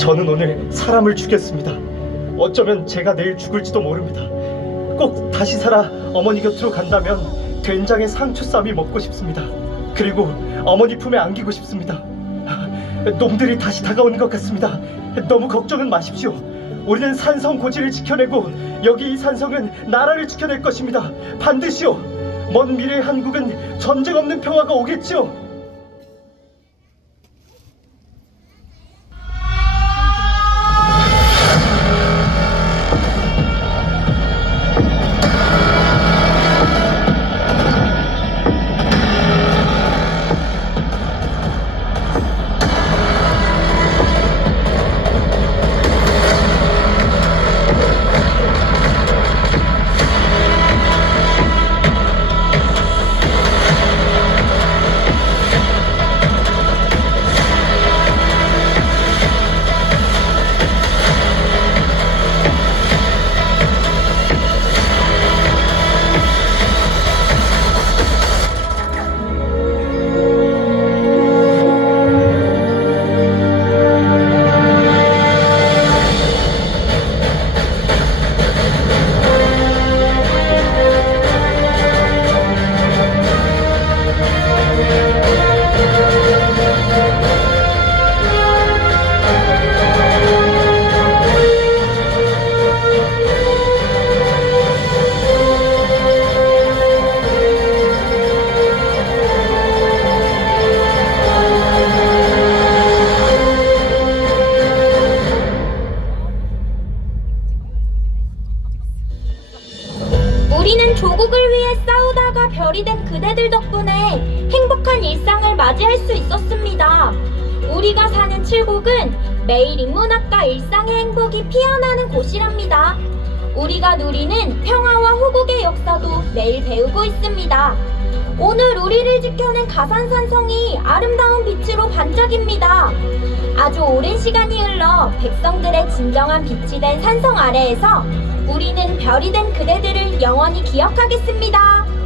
저는 오늘 사람을 죽였습니다. 어쩌면 제가 내일 죽을지도 모릅니다. 꼭 다시 살아 어머니 곁으로 간다면 된장에 상추쌈이 먹고 싶습니다. 그리고 어머니 품에 안기고 싶습니다. 놈들이 다시 다가오는 것 같습니다. 너무 걱정은 마십시오. 우리는 산성 고지를 지켜내고 여기 이 산성은 나라를 지켜낼 것입니다. 반드시요. 먼 미래 한국은 전쟁 없는 평화가 오겠지요. 조국을 위해 싸우다가 별이 된 그대들 덕분에 행복한 일상을 맞이할 수 있었습니다. 우리가 사는 칠곡은 매일 인문학과 일상의 행복이 피어나는 곳이랍니다. 우리가 누리는 평화와 호국의 역사도 매일 배우고 있습니다. 오늘 우리를 지켜낸 가산산성이 아름다운 빛으로 반짝입니다. 아주 오랜 시간이 흘러 백성들의 진정한 빛이 된 산성 아래에서 우리는 별이 된 그대들을 영원히 기억하겠습니다.